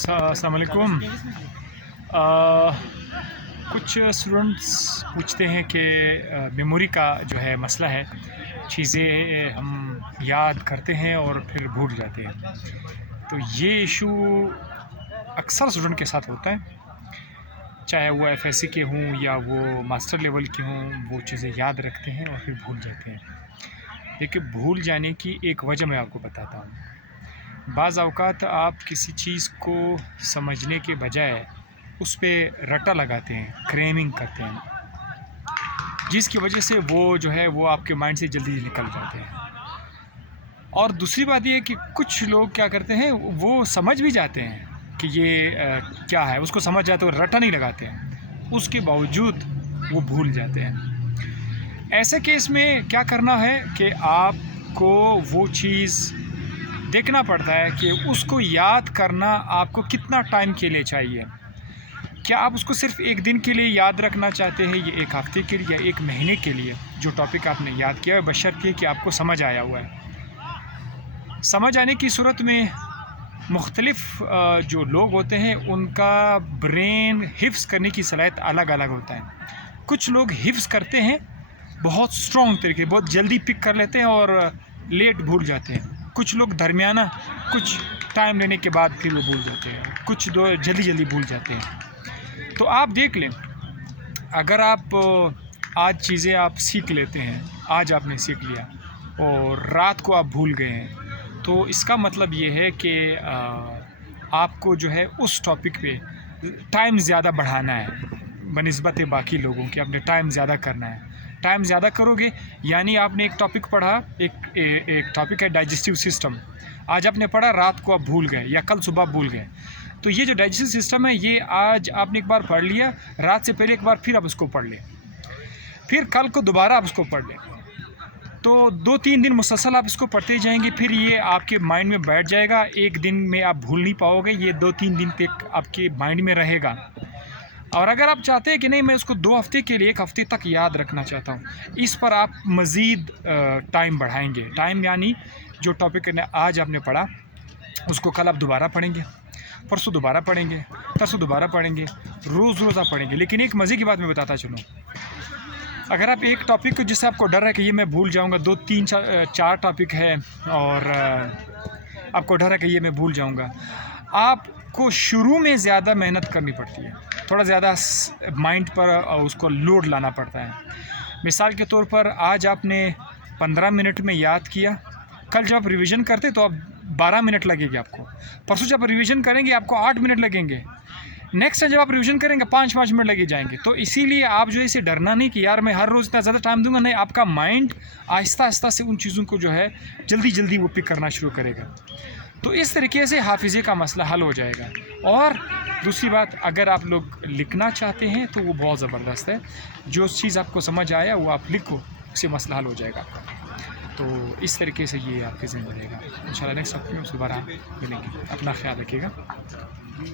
अस्सलाम वालेकुम। कुछ स्टूडेंट्स पूछते हैं कि मेमोरी का जो है मसला है, चीज़ें हम याद करते हैं और फिर भूल जाते हैं। तो ये इशू अक्सर स्टूडेंट के साथ होता है, चाहे वो एफएससी के हों या वो मास्टर लेवल के हों, वो चीज़ें याद रखते हैं और फिर भूल जाते हैं। देखिए, भूल जाने की एक वजह मैं आपको बताता हूँ। बाज़ औक़ात आप किसी चीज़ को समझने के बजाय उस पे रट्टा लगाते हैं, क्रेमिंग करते हैं, जिसकी वजह से वो जो है वो आपके माइंड से जल्दी निकल जाते हैं। और दूसरी बात ये है कि कुछ लोग क्या करते हैं, वो समझ भी जाते हैं कि ये क्या है, उसको समझ जाते हैं और रट्टा नहीं लगाते हैं, उसके बावजूद वो भूल जाते हैं। ऐसे केस में क्या करना है कि आपको वो चीज़ देखना पड़ता है कि उसको याद करना आपको कितना टाइम के लिए चाहिए। क्या आप उसको सिर्फ़ एक दिन के लिए याद रखना चाहते हैं, या एक हफ़्ते के लिए, या एक महीने के लिए, जो टॉपिक आपने याद किया है, बशर्ते कि आपको समझ आया हुआ है। समझ आने की सूरत में मुख्तलिफ़ जो लोग होते हैं उनका ब्रेन हिफ्ज़ करने की सलाहियत अलग-अलग होता है। कुछ लोग हिफ्ज़ करते हैं बहुत स्ट्रॉन्ग तरीके, बहुत जल्दी पिक कर लेते हैं और लेट भूल जाते हैं। कुछ लोग दरमियाना, कुछ टाइम लेने के बाद फिर वो भूल जाते हैं, कुछ दो जल्दी भूल जाते हैं। तो आप देख लें, अगर आप आज चीज़ें आप सीख लेते हैं, आज आपने सीख लिया और रात को आप भूल गए हैं, तो इसका मतलब ये है कि आपको जो है उस टॉपिक पे टाइम ज़्यादा बढ़ाना है बनिस्बत बाकी लोगों के। आपने टाइम ज़्यादा करना है। टाइम ज़्यादा करोगे यानी आपने एक टॉपिक पढ़ा, एक टॉपिक है डाइजेस्टिव सिस्टम। आज आपने पढ़ा, रात को आप भूल गए या कल सुबह भूल गए। तो ये जो डाइजेस्टिव सिस्टम है, ये आज आपने एक बार पढ़ लिया, रात से पहले एक बार फिर आप उसको पढ़ लें, फिर कल को दोबारा आप उसको पढ़ लें। तो 2-3 दिन मुसलसल आप इसको पढ़ते जाएंगे, फिर ये आपके माइंड में बैठ जाएगा। एक दिन में आप भूल नहीं पाओगे, ये 2-3 दिन तक आपके माइंड में रहेगा। और अगर आप चाहते हैं कि नहीं, मैं उसको 2 हफ़्ते के लिए 1 हफ़्ते तक याद रखना चाहता हूँ, इस पर आप मज़ीद टाइम बढ़ाएंगे। टाइम यानी जो टॉपिक आज आपने पढ़ा, उसको कल आप दोबारा पढ़ेंगे, परसों दोबारा पढ़ेंगे, तरसों दोबारा पढ़ेंगे, रोज़ आप पढ़ेंगे। लेकिन एक मज़े की बात मैं बताता चलूँ, अगर आप एक टॉपिक को, जिससे आपको डर है कि ये मैं भूल जाऊँगा, 2-3-4 टॉपिक है और आपको डर है कि ये मैं भूल जाऊँगा, आपको शुरू में ज़्यादा मेहनत करनी पड़ती है, थोड़ा ज़्यादा माइंड पर उसको लोड लाना पड़ता है। मिसाल के तौर पर आज आपने 15 मिनट में याद किया, कल जब आप रिवीजन करते तो आप 12 मिनट लगेंगे आपको, परसों जब रिवीजन करेंगे आपको 8 मिनट लगेंगे, नेक्स्ट जब आप रिवीजन करेंगे 5-5 मिनट लगे जाएंगे। तो इसीलिए आप जो है इसे डरना नहीं कि यार मैं हर रोज़ इतना ज़्यादा टाइम दूंगा, नहीं, आपका माइंड आहिस्ता से उन चीज़ों को जो है जल्दी वो पिक करना शुरू करेगा। तो इस तरीके से हाफिज़े का मसला हल हो जाएगा। और दूसरी बात, अगर आप लोग लिखना चाहते हैं तो वो बहुत ज़बरदस्त है, जो चीज़ आपको समझ आया वो आप लिखो, उससे मसला हल हो जाएगा आपका। तो इस तरीके से ये आपके ज़िम्मे रहेगा। इंशाल्लाह नेक्स्ट हफ्ते में दोबारा मिलेंगे। अपना ख्याल रखिएगा।